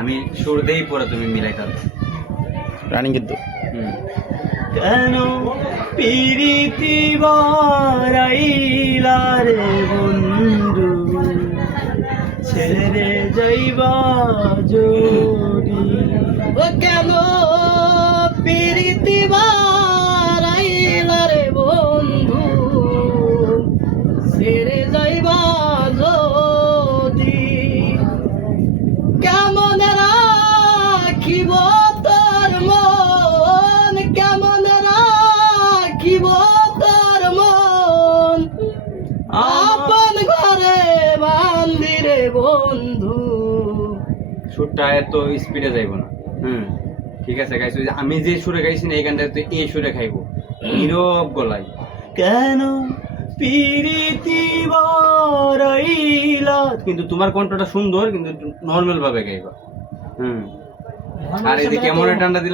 আমি সুর দেই পরে তুমি মিলাই থাকো রানিং কিন্তু কেন পিরিতি বারাইলা রে বন্ধু ছেড়ে যাইবা জোড়ি ও কেন পিরিতি বারাইলা রে বন্ধু ছেড়ে যাইবা যদি কেমন রাখিব তোর মন কেমন রাখিব তোর মন আপন ঘরে বান্দিরে বন্ধু। সুরটা এত স্পিডে যাইব না। ঠিক আছে গাইছো, আমি যে সুরে গাইছি না এই গানটা তুই এই সুরে খাইবো নীরব গলায়। কেন পিরিতি বারাইলা, কিন্তু তোমার কণ্ঠটা সুন্দর, কিন্তু নর্মাল ভাবে গাইবা। আর এই যে কেমন টান্ডা দিলাম